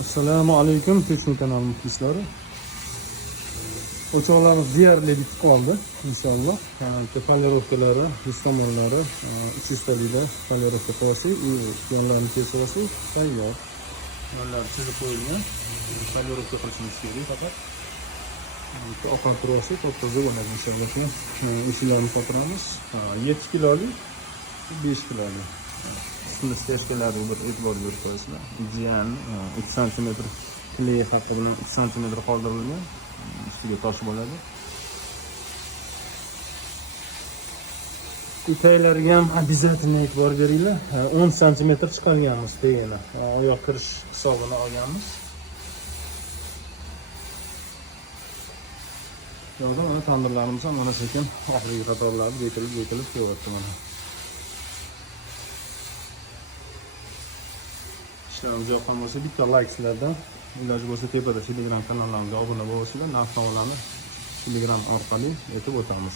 Assalomu alaykum Techno kanal muxlislari. O'choqlarimiz deyarli bitib qoldi inshaalloh. Polirovkalari, istamonlari 300 talikda polirovka qilsak, u yonlarini kesib olsak tayyor. Yonlari chizib qo'yilgan. Polirovka qilishimiz kerak faqat. Bu oqarib tursa to'g'ri bo'ladi inshaalloh. Eshiklarni qotiramiz. 7 kilolik, 5 kilolik. Ustini steshkalariga bir e'tibor berib qo'yasizlar. Ideal 3 sm kley haqqi bilan 3 sm qoldirilgan. Ustiga tosh bo'ladi. Etaklariga ham обязательно e'tibor beringlar. 10 sm chiqarganmiz tagini. Oyoq kirish hisobini olganmiz. Yo'qda mana tandirlarimiz ham mana sekin oxirgi qatorlari bekilib qo'yapti mana. Ishlarimiz yoqqan bo'lsa bitta layklardan, iloji bo'lsa tepada Telegram kanallarimizga obuna bo'lasizlar, narx-navolarni Telegram orqali aytib o'tamiz.